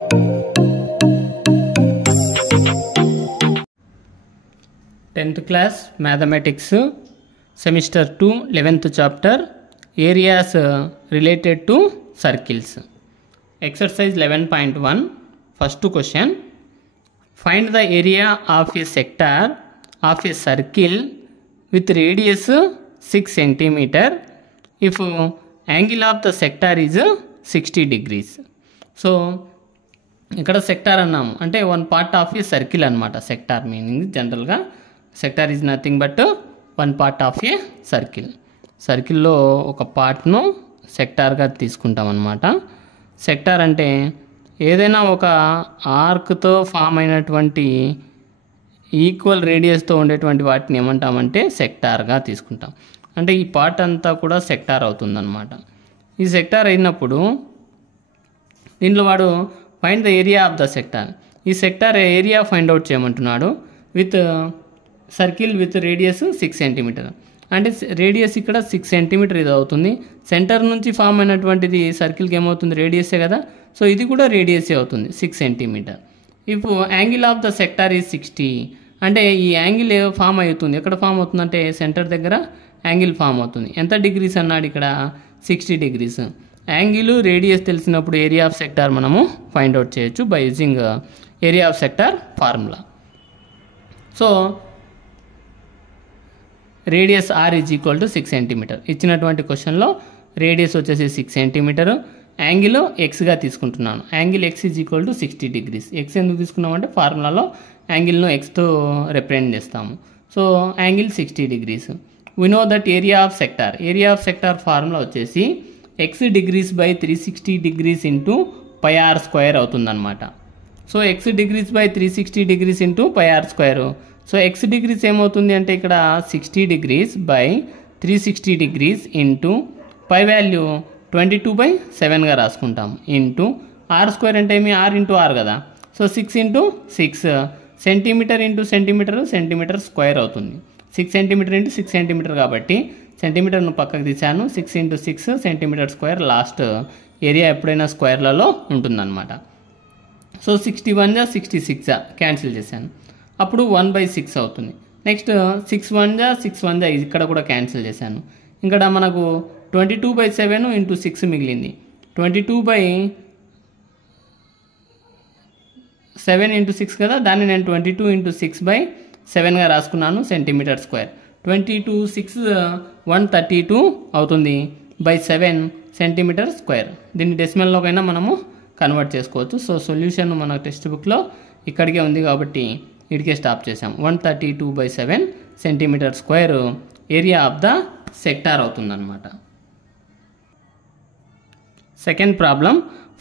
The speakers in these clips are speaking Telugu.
10th class mathematics semester 2 11th chapter areas related to circles. Exercise 11.1 first question, find the area of a sector of a circle with radius 6 centimeter if angle of the sector is 60 degrees. So ఇక్కడ సెక్టార్ అన్నాము అంటే one part of a circle అనమాట. సెక్టార్ మీనింగ్ జనరల్గా sector is nothing but one part of a circle. సర్కిల్లో ఒక పార్ట్ను సెక్టార్గా తీసుకుంటాం అనమాట. సెక్టార్ అంటే ఏదైనా ఒక ఆర్క్తో ఫామ్ అయినటువంటి ఈక్వల్ రేడియస్తో ఉండేటువంటి వాటిని ఏమంటామంటే సెక్టార్గా తీసుకుంటాం. అంటే ఈ పార్ట్ అంతా కూడా సెక్టార్ అవుతుందన్నమాట. ఈ సెక్టార్ అయినప్పుడు దీంట్లో వాడు find the area of the sector, ఈ సెక్టార్ ఏరియా ఫైండ్ అవుట్ చేయమంటున్నాడు with circle with radius 6 centimetre. అంటే రేడియస్ ఇక్కడ 6 సెంటీమీటర్ ఇది అవుతుంది. సెంటర్ నుంచి ఫామ్ అయినటువంటిది సర్కిల్కి ఏమవుతుంది, రేడియసే కదా. సో ఇది కూడా రేడియసే అవుతుంది 6 సెంటీమీటర్. ఇప్పుడు angle of the sector is 60 అంటే ఈ యాంగిల్ ఫామ్ అవుతుంది. ఎక్కడ ఫామ్ అవుతుందంటే సెంటర్ దగ్గర యాంగిల్ ఫామ్ అవుతుంది. ఎంత డిగ్రీస్ అన్నాడు ఇక్కడ, 60 డిగ్రీస్. యాంగిల్ రేడియస్ తెలిసినప్పుడు ఏరియా ఆఫ్ సెక్టార్ మనము ఫైండ్ అవుట్ చేయొచ్చు by using area of sector formula. So radius r is equal to 6 centimetre. ఇచ్చినటువంటి క్వశ్చన్లో రేడియస్ వచ్చేసి 6 సెంటీమీటర్, యాంగిల్ ఎక్స్గా తీసుకుంటున్నాను. Angle x is equal to 60 degrees. X ఎందుకు తీసుకున్నామంటే ఫార్ములాలో యాంగిల్ను ఎక్స్తో రిప్రజెంట్ చేస్తాము. So angle 60 degrees. We know that area of sector, area of sector formula వచ్చేసి x degrees by 360 degrees into pi r square అవుతుందన్నమాట. So x degrees by 360 degrees into pi r square. So x degrees ఏమవుతుంది అంటే ఇక్కడ 60 degrees by 360 degrees into pi value 22/7గా రాసుకుంటాం ఇంటూ ఆర్ స్క్వేర్ అంటే ఏమి, ఆర్ ఇంటూ ఆర్ కదా. So 6 into 6 centimetre into centimetre, centimetre square అవుతుంది. 6 సెంటీమీటర్ ఇంటూ 6 సెంటీమీటర్ కాబట్టి సెంటీమీటర్ను పక్కకు తీసాను. 6 into 6 centimetre square. Last area ఎప్పుడైనా స్క్వేర్లలో ఉంటుందన్నమాట. సో 61 జా 66 జా క్యాన్సిల్ చేశాను, అప్పుడు 1/6 అవుతుంది. నెక్స్ట్ 61 జా 61 జా ఇక్కడ కూడా క్యాన్సిల్ చేశాను. ఇక్కడ మనకు 22/7 ఇంటూ 6 మిగిలింది. 22/7 ఇంటూ 6 కదా, దాన్ని నేను 22 ఇంటూ 6/7గా రాసుకున్నాను సెంటీమీటర్ స్క్వేర్. 22 6 132 అవుతుంది బై 7 సెంటీమీటర్ స్క్వేర్. దీన్ని డెసిమల్లోకైనా మనము కన్వర్ట్ చేసుకోవచ్చు. సో సొల్యూషన్ మన టెక్స్ట్ బుక్లో ఇక్కడికే ఉంది కాబట్టి ఇడికే స్టాప్ చేసాం. 132/7 centimetre square area of the sector అవుతుందన్నమాట. Second problem,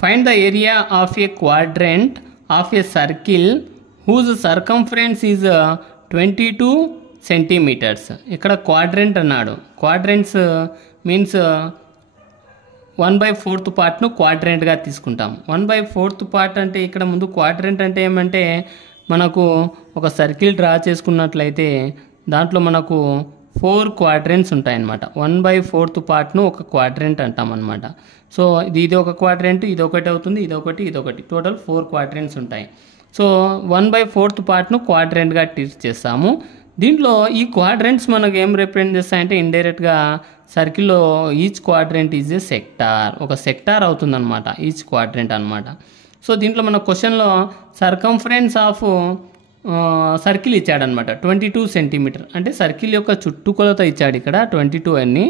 find the area of a quadrant of a circle whose circumference is 22 centimetres. ఇక్కడ క్వాడ్రెంట్ అన్నాడు. క్వాడ్రెంట్స్ మీన్స్ 1/4 పార్ట్ను క్వాడ్రెంట్గా తీసుకుంటాం. 1/4 పార్ట్ అంటే ఇక్కడ ముందు క్వాడ్రెంట్ అంటే ఏమంటే మనకు ఒక సర్కిల్ డ్రా చేసుకున్నట్లయితే దాంట్లో మనకు 4 క్వాడ్రెంట్స్ ఉంటాయన్నమాట. 1/4 పార్ట్ను ఒక క్వాడ్రెంట్ అంటాం అనమాట. సో ఇది ఒక క్వాడ్రెంట్, ఇది ఒకటి అవుతుంది, ఇదొకటి, ఇదొకటి, టోటల్ 4 క్వాడ్రెంట్స్ ఉంటాయి. సో 1/4 పార్ట్ను క్వాడ్రెంట్గా టీచ్ చేస్తాము. దీంట్లో ఈ క్వాడ్రెంట్స్ మనకు ఏం రిప్రజెంట్ చేస్తాయంటే ఇండైరెక్ట్గా సర్కిల్లో each quadrant is a sector, ఒక సెక్టార్ అవుతుందన్నమాట ఈచ్ క్వాడ్రెంట్ అనమాట. సో దీంట్లో మన క్వశ్చన్లో సర్కంఫరెన్స్ ఆఫ్ సర్కిల్ ఇచ్చాడనమాట 22 సెంటీమీటర్. అంటే సర్కిల్ యొక్క చుట్టుకొలత ఇచ్చాడు ఇక్కడ 22 అని.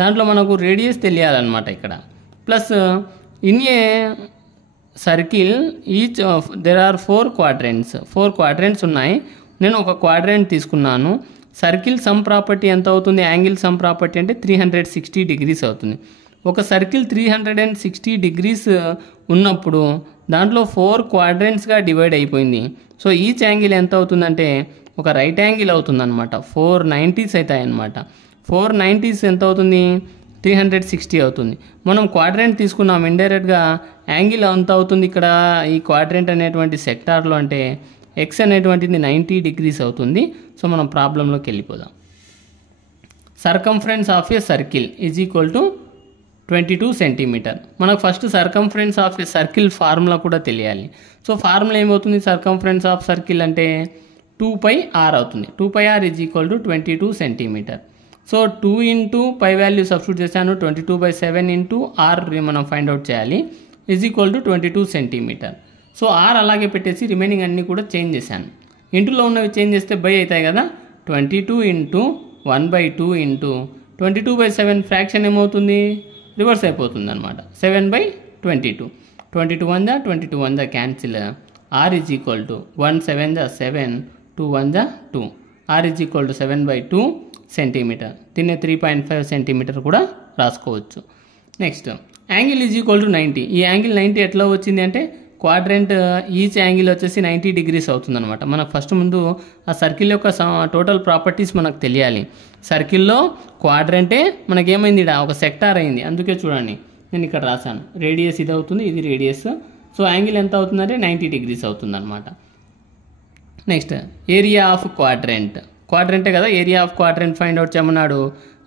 దాంట్లో మనకు రేడియస్ తెలియాలన్నమాట ఇక్కడ. Plus in a circle each there are 4 quadrants ఉన్నాయి. నేను ఒక క్వాడ్రెంట్ తీసుకున్నాను. సర్కిల్ సమ్ ప్రాపర్టీ ఎంత అవుతుంది, యాంగిల్ సమ్ ప్రాపర్టీ అంటే 360 డిగ్రీస్ అవుతుంది. ఒక సర్కిల్ 360 డిగ్రీస్ ఉన్నప్పుడు దాంట్లో 4 క్వాడ్రెంట్స్గా డివైడ్ అయిపోయింది. సో ఈచ్ యాంగిల్ ఎంత అవుతుందంటే ఒక రైట్ యాంగిల్ అవుతుందన్నమాట. 490s అవుతాయి అన్నమాట. 490s ఎంత అవుతుంది, 360 అవుతుంది. మనం క్వాడ్రెంట్ తీసుకున్నాం, ఇండైరెక్ట్గా యాంగిల్ ఎంత అవుతుంది ఇక్కడ ఈ క్వాడ్రెంట్ అనేటువంటి సెక్టార్లో అంటే ఎక్స్ అనేటువంటిది 90 డిగ్రీస్ అవుతుంది. సో మనం ప్రాబ్లంలోకి వెళ్ళిపోదాం. Circumference of a circle is equal to 22 centimetre. మనకు first circumference of a circle formula కూడా తెలియాలి. సో ఫార్ములా ఏమవుతుంది, సర్కంఫరెన్స్ ఆఫ్ సర్కిల్ అంటే 2πr అవుతుంది. 2πr is equal to 22 centimetre. So 2 into pi value substitute చేశాను, 22/7 ఇంటూ ఆర్ మనం ఫైండ్ అవుట్ చేయాలి, is equal to 22 centimetre. So r అలాగే పెట్టేసి రిమైనింగ్ అన్నీ కూడా చేంజ్ చేశాను. ఇంటూలో ఉన్నవి చేంజ్ చేస్తే బై అవుతాయి కదా, 22 ఇంటూ 1/2 ఇంటూ 22/7 ఫ్రాక్షన్ ఏమవుతుంది, రివర్స్ అయిపోతుంది అనమాట, 7/22. 22 1 జా 22 1 జా cancel. R is equal to 1 7 జా 7, 2 1 జా 2. R is equal to 7/2 centimetre. దీన్ని 3.5 సెంటీమీటర్ కూడా రాసుకోవచ్చు. Next angle is equal to 90. ఈ యాంగిల్ 90 ఎట్లా వచ్చింది అంటే క్వాడ్రెంట్ ఈచ్ యాంగిల్ వచ్చేసి 90 డిగ్రీస్ అవుతుంది అనమాట. మనకు ఫస్ట్ ముందు ఆ సర్కిల్ యొక్క టోటల్ ప్రాపర్టీస్ మనకు తెలియాలి. సర్కిల్లో క్వాడ్రెంటే మనకేమైంది, ఒక సెక్టార్ అయింది. అందుకే చూడండి నేను ఇక్కడ రాశాను, రేడియస్ ఇది అవుతుంది, ఇది రేడియస్. సో యాంగిల్ ఎంత అవుతుందంటే 90 డిగ్రీస్ అవుతుంది అనమాట. Next area of quadrant. క్వాడ్రెంటే కదా, area of quadrant find out చేయమన్నాడు.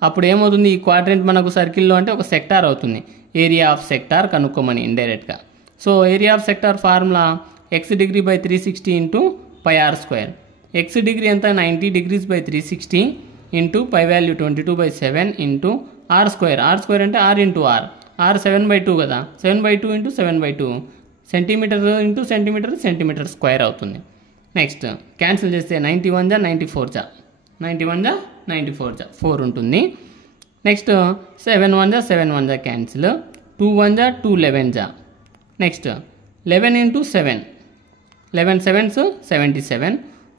అప్పుడు ఏమవుతుంది, ఈ క్వాడ్రెంట్ మనకు సర్కిల్లో అంటే ఒక సెక్టార్ అవుతుంది. ఏరియా ఆఫ్ సెక్టార్ కనుక్కోమని ఇండైరెక్ట్గా. So area of sector formula x degree by 360 into πr². X degree ఎంత 90 degrees by 360 into pi value 22/7 into r². r² అంటే r ఇంటూ ఆర్. ఆర్ 7/2 కదా, 7/2 into 7/2 centimetre into centimetre, centimetre square అవుతుంది. నెక్స్ట్ క్యాన్సిల్ చేస్తే 91 జా 94 జా 91 జా 94 జా 4 ఉంటుంది. నెక్స్ట్ 7 1 జా 7 1 జా క్యాన్సిల్. 2 1 జా 2 11 జా. Next 11 into 7, 11 7s 77,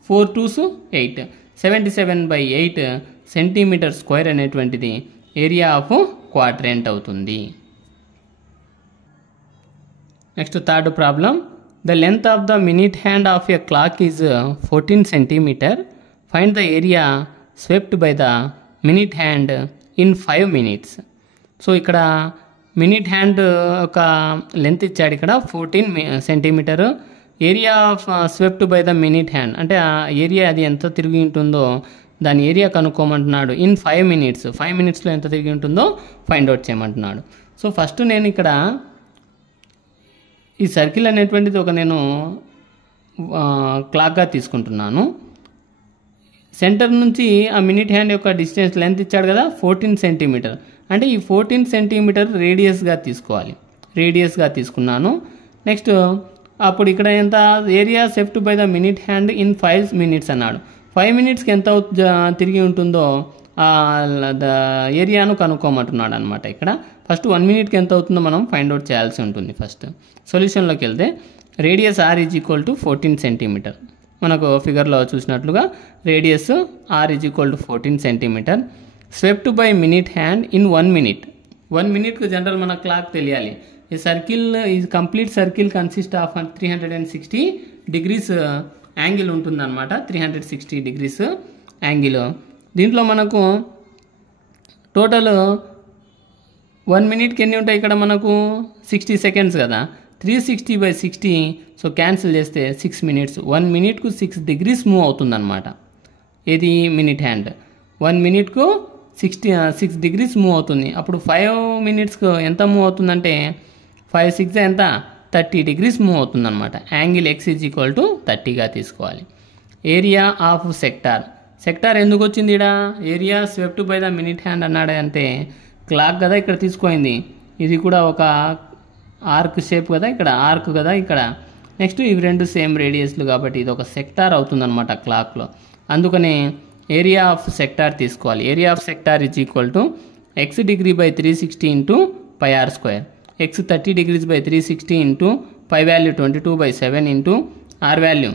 4 2s 8, 77/8 centimetre square అనేటువంటిది ఏరియా ఆఫ్ క్వాడ్రెంట్ అవుతుంది. Next third problem, the length of the minute hand of a clock is 14 centimetre. Find the area swept by the minute hand in 5 minutes. So ఇక్కడ మినిట్ హ్యాండ్ ఒక లెంత్ ఇచ్చాడు, ఇక్కడ 14 centimetre. Area of swept by the minute hand అంటే ఆ ఏరియా అది ఎంత తిరిగి ఉంటుందో దాని ఏరియా కనుక్కోమంటున్నాడు. ఇన్ 5 minutes, 5 minutesలో ఎంత తిరిగి ఉంటుందో ఫైండ్ అవుట్ చేయమంటున్నాడు. సో ఫస్ట్ నేను ఇక్కడ ఈ సర్కిల్ అనేటువంటిది ఒక నేను క్లాక్గా తీసుకుంటున్నాను. సెంటర్ నుంచి ఆ మినిట్ హ్యాండ్ యొక్క డిస్టెన్స్ లెంత్ ఇచ్చాడు కదా 14 సెంటీమీటర్. అంటే ఈ 14 సెంటీమీటర్ రేడియస్గా తీసుకోవాలి, రేడియస్గా తీసుకున్నాను. నెక్స్ట్ అప్పుడు ఇక్కడ ఎంత area swept by the minute hand in 5 minutes అన్నాడు. 5 minutesకి ఎంత తిరిగి ఉంటుందో ద ఏరియాను కనుక్కోమంటున్నాడు అనమాట. ఇక్కడ ఫస్ట్ 1 minuteకి ఎంత అవుతుందో మనం ఫైండ్ అవుట్ చేయాల్సి ఉంటుంది. ఫస్ట్ సొల్యూషన్లోకి వెళ్తే radius r is equal to 14 centimetre. మనకు ఫిగర్లో చూసినట్లుగా radius r is equal to 14 centimetre. Swept by minute hand in 1 minute. 1 minuteకు జనరల్ మన క్లాక్ తెలియాలి. ఈ సర్కిల్ ఈ complete circle consist of 360 degrees angle ఉంటుందన్నమాట. 360 degrees యాంగిల్. దీంట్లో మనకు టోటల్ 1 minuteకి ఎన్ని ఉంటాయి, ఇక్కడ మనకు 60 seconds కదా, 360/60. సో క్యాన్సిల్ చేస్తే 6 minutes. 1 minuteకు 6 degrees మూవ్ అవుతుందన్నమాట. ఇది మినిట్ హ్యాండ్ 1 minuteకు 6 degrees మూవ్ అవుతుంది. అప్పుడు 5 minutesకు ఎంత మూవ్ అవుతుందంటే 5 6 ఎంత 30 degrees మూవ్ అవుతుందన్నమాట. Angle x is equal to 30గా తీసుకోవాలి. Area of sector. సెక్టార్ ఎందుకు వచ్చింది ఇక్కడ, area swept by the minute hand అన్నాడు అంటే క్లాక్ కదా ఇక్కడ తీసుకోయింది, ఇది కూడా ఒక ఆర్క్ షేప్ కదా, ఇక్కడ ఆర్క్ కదా ఇక్కడ. నెక్స్ట్ ఇవి రెండు సేమ్ రేడియస్లు కాబట్టి ఇది ఒక సెక్టార్ అవుతుందన్నమాట క్లాక్లో. అందుకని ఏరియా ఆఫ్ సెక్టార్ తీసుకోవాలి. Area of sector is equal to x degree by 360 into πr². x 30 degrees by 360 into pi value 22/7 into r value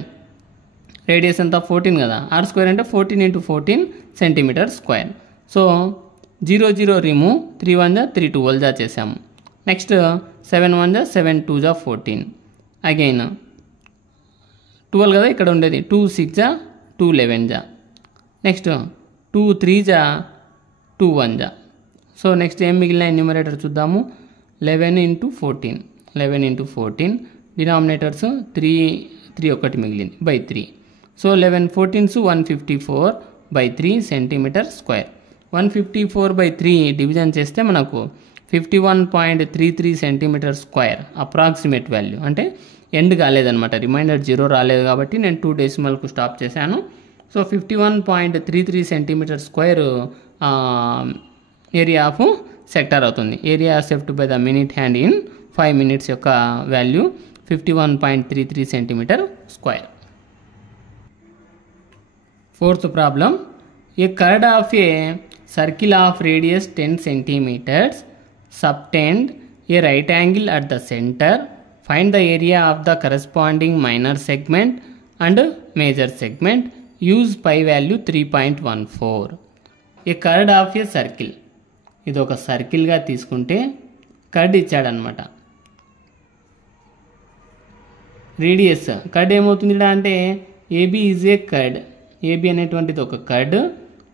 radius ఎంత 14 కదా, r² అంటే 14 into 14 centimetre square. So 0 0 remove, 3 1 జా 3 12 జా చేసాము. నెక్స్ట్ 7 1 జా 7 2 జా 14. అగైన్ 12 కదా ఇక్కడ ఉండేది, 2 6 జా 2 11 జా. నెక్స్ట్ 2 3 జా 2 1 జా. సో నెక్స్ట్ ఏం మిగిలిన న్యూమరేటర్ చూద్దాము. 11 ఇంటూ 14, 11 ఇంటూ 14. డినామినేటర్స్ 3 ఒకటి మిగిలింది by 3. So 11 14s 154/3 centimetre square. 154/3 division చేస్తే మనకు 51.33 సెంటీమీటర్ స్క్వేర్ అప్రాక్సిమేట్ వాల్యూ, అంటే ఎండ్ కాలేదన్నమాట, రిమైండర్ 0 రాలేదు కాబట్టి నేను 2 డెసిమల్కు స్టాప్ చేశాను. So 51.33 centimetre square area of sector అవుతుంది. Area swept by the minute hand in 5 minutes యొక్క value 51.33 centimetre square. Fourth problem, a chord of a circle of radius 10 centimeters subtend a right angle at the center. Find the area of the corresponding minor segment and major segment. Use pi value 3.14. A chord of a circle. ఇది ఒక సర్కిల్గా తీసుకుంటే కర్డ్ ఇచ్చాడనమాట. రేడియస్ కర్డ్ ఏమవుతుంది అంటే AB is a chord. AB అనేటువంటిది ఒక కర్డ్,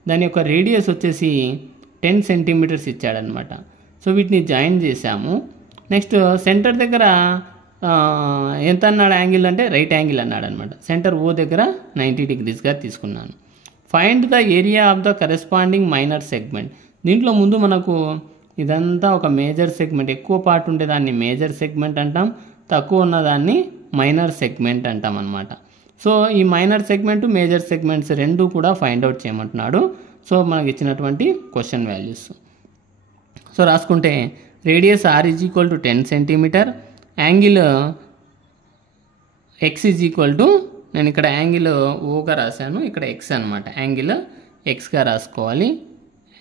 దాని యొక్క రేడియస్ వచ్చేసి 10 సెంటీమీటర్స్ ఇచ్చాడనమాట. సో వీటిని జాయిన్ చేసాము. నెక్స్ట్ సెంటర్ దగ్గర ఎంత అన్నాడు యాంగిల్ అంటే రైట్ యాంగిల్ అన్నాడు అనమాట. సెంటర్ ఓ దగ్గర 90 degreesగా తీసుకున్నాను. Find the area of the corresponding minor segment. దీంట్లో ముందు మనకు ఇదంతా ఒక మేజర్ సెగ్మెంట్, ఎక్కువ పార్ట్ ఉండేదాన్ని మేజర్ సెగ్మెంట్ అంటాం, తక్కువ ఉన్నదాన్ని మైనర్ సెగ్మెంట్ అంటాం అనమాట. సో ఈ మైనర్ సెగ్మెంట్ మేజర్ సెగ్మెంట్స్ రెండు కూడా ఫైండ్ అవుట్ చేయమంటున్నాడు. సో మనకి ఇచ్చినటువంటి క్వశ్చన్ వాల్యూస్. సో రాసుకుంటే radius r is equal to 10 centimetre, angle x is equal to, నేను ఇక్కడ యాంగిల్ ఓగా రాశాను, ఇక్కడ ఎక్స్ అనమాట, యాంగిల్ ఎక్స్గా రాసుకోవాలి.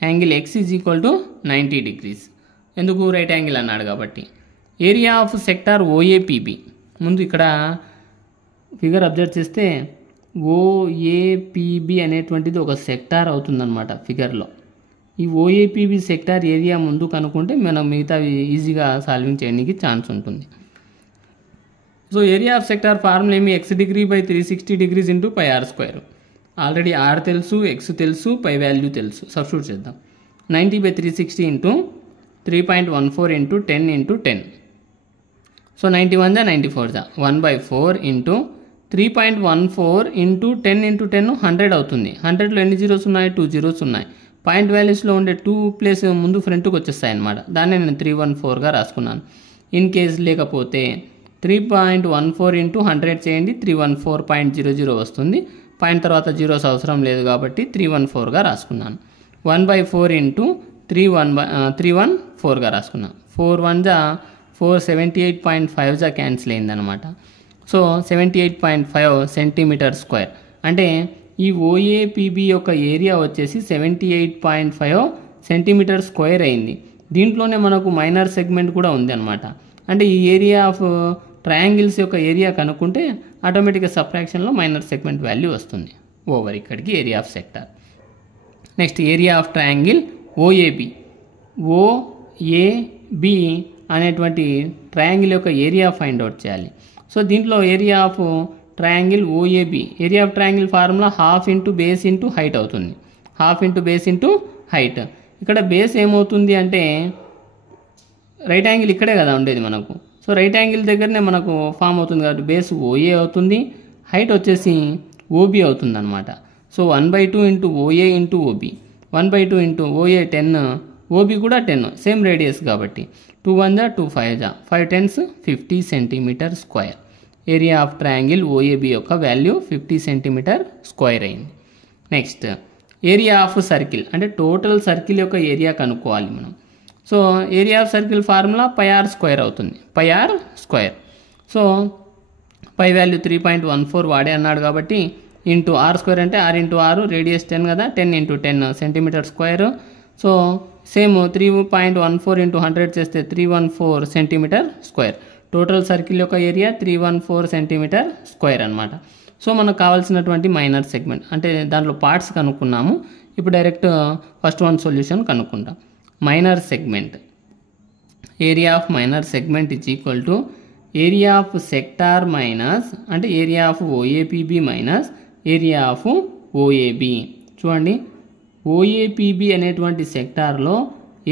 Angle x is equal to 90 degrees, ఎందుకు రైట్ యాంగిల్ అన్నాడు కాబట్టి. ఏరియా ఆఫ్ సెక్టార్ ఓఏపీబీ, ముందు ఇక్కడ ఫిగర్ అబ్జర్వ్ చేస్తే ఓఏపీబీ అనేటువంటిది ఒక సెక్టార్ అవుతుందన్నమాట ఫిగర్లో. ఈ ఓఏపీబీ సెక్టార్ ఏరియా ముందు కనుక్కుంటే మనం మిగతా ఈజీగా సాల్వింగ్ చేయడానికి ఛాన్స్ ఉంటుంది. So area of sector formula ఏమి, x degree by 360 degrees into pi r square. Already r తెలుసు, ఎక్స్ తెలుసు, పై వాల్యూ తెలుసు, సబ్స్టిట్యూట్ చేద్దాం. 90/360 ఇంటూ 3.14 ఇంటూ 10 ఇంటూ 10. సో 91 జా 94 జా 1/4 ఇంటూ 3.14 ఇంటూ 10 ఇంటూ 10 100 అవుతుంది. 100లో ఎన్ని జీరోస్ ఉన్నాయి, 2 zeros ఉన్నాయి. పాయింట్ వాల్యూస్లో ఉండే 2 ప్లేస్ ముందు ఫ్రంట్కి వచ్చేస్తాయి అన్నమాట. దాన్ని నేను 314గా రాసుకున్నాను. ఇన్ కేస్ లేకపోతే 3.14 ఇంటూ 100 చేయండి, 314.00 వస్తుంది. పాయింట్ తర్వాత జీరోస్ అవసరం లేదు కాబట్టి 314గా రాసుకున్నాను. 1/4 ఇంటూ 314గా రాసుకున్నాను. 4 1 జా 4, 78.5 జా క్యాన్సిల్ అయిందనమాట. సో 78.5 సెంటీమీటర్ స్క్వేర్, అంటే ఈ ఓఏపీబీ యొక్క ఏరియా వచ్చేసి 78.5 సెంటీమీటర్ స్క్వేర్ అయింది. దీంట్లోనే మనకు మైనర్ సెగ్మెంట్ కూడా ఉంది అనమాట. అంటే ఈ ఏరియా ఆఫ్ ట్రయాంగిల్స్ యొక్క ఏరియా కనుక్కుంటే ఆటోమేటిక్గా సబ్ట్రాక్షన్లో మైనర్ సెగ్మెంట్ వాల్యూ వస్తుంది ఓవర్ ఇక్కడికి area of sector. Next area of triangle O A B. O A B అనేటువంటి ట్రయాంగిల్ యొక్క ఏరియా ఫైండ్ అవుట్ చేయాలి. సో దీంట్లో area of triangle O A B, area of triangle formula half into base into height అవుతుంది. Half into base into height. ఇక్కడ బేస్ ఏమవుతుంది అంటే రైట్ యాంగిల్ ఇక్కడే కదా ఉండేది మనకు. సో రైట్ యాంగిల్ దగ్గరనే మనకు ఫామ్ అవుతుంది కాబట్టి బేస్ ఓఏ అవుతుంది, హైట్ వచ్చేసి ఓబి అవుతుంది అనమాట. So 1/2 into OA into OB, 1/2 into OA 10, OB కూడా 10, సేమ్ రేడియస్ కాబట్టి 2 1 జా 2 5 జా 5 10s 50 centimetre square. Area of triangle O A B యొక్క వాల్యూ 50 సెంటీమీటర్ స్క్వేర్ అయింది. నెక్స్ట్ ఏరియా ఆఫ్ సర్కిల్, అంటే టోటల్ సర్కిల్ యొక్క ఏరియా కనుక్కోవాలి మనం. So area of circle formula pi r square అవుతుంది, pi r square. So pi value 3.14 వాడే అన్నాడు కాబట్టి ఇంటూ ఆర్ స్క్వేర్ అంటే ఆర్ ఇంటూ ఆరు, రేడియస్ 10 కదా, 10 into 10 centimetre square. So same 3.14 into 100 చేస్తే 314 సెంటీమీటర్ స్క్వేర్. టోటల్ సర్కిల్ యొక్క ఏరియా 314 సెంటీమీటర్ స్క్వేర్ అనమాట. సో మనకు కావాల్సినటువంటి మైనర్ సెగ్మెంట్ అంటే దాంట్లో పార్ట్స్ కనుక్కున్నాము. ఇప్పుడు డైరెక్ట్ ఫస్ట్ వన్ సొల్యూషన్ కనుక్కుంటాం. Minor segment, area of minor segment is equal to area of sector minus, అంటే area of O A P B minus area of O A B. చూడండి, ఓఏపీబీ అనేటువంటి సెక్టార్లో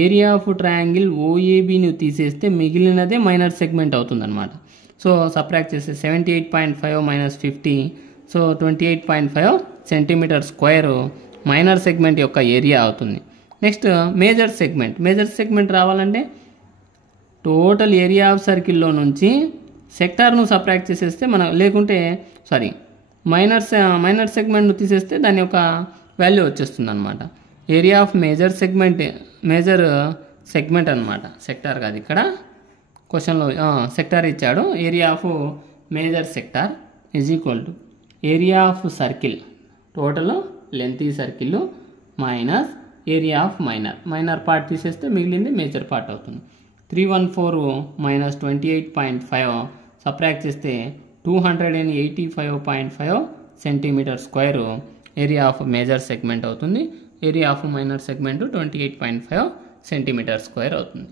ఏరియా ఆఫ్ ట్రయాంగిల్ ఓఏబిని తీసేస్తే మిగిలినదే మైనర్ సెగ్మెంట్ అవుతుందన్నమాట. సో సబ్ట్రాక్ట్ చేస్తే 78.5 minus 50, so 28.5 centimetre square minor segment యొక్క ఏరియా అవుతుంది. Next major segment. Major segment రావాలంటే టోటల్ ఏరియా ఆఫ్ సర్కిల్లో నుంచి సెక్టార్ను సబ్ట్రాక్ట్ చేసేస్తే మనం లేకుంటే మైనర్ సెగ్మెంట్ను తీసేస్తే దాని యొక్క వాల్యూ వచ్చేస్తుంది అనమాట. ఏరియా ఆఫ్ మేజర్ సెగ్మెంట్ అనమాట, సెక్టార్ కాదు. ఇక్కడ క్వశ్చన్లో సెక్టార్ ఇచ్చాడు. Area of major sector is equal to area of circle, total length ఈ circle minus area of minor part తీసేస్తే మిగిలింది మేజర్ పార్ట్ అవుతుంది. 314 మైనస్ 28.5 సబ్ట్రాక్ట్ చేస్తే 285.5 centimetre square area of major segment అవుతుంది. Area of minor segment 28.5 centimetre square అవుతుంది.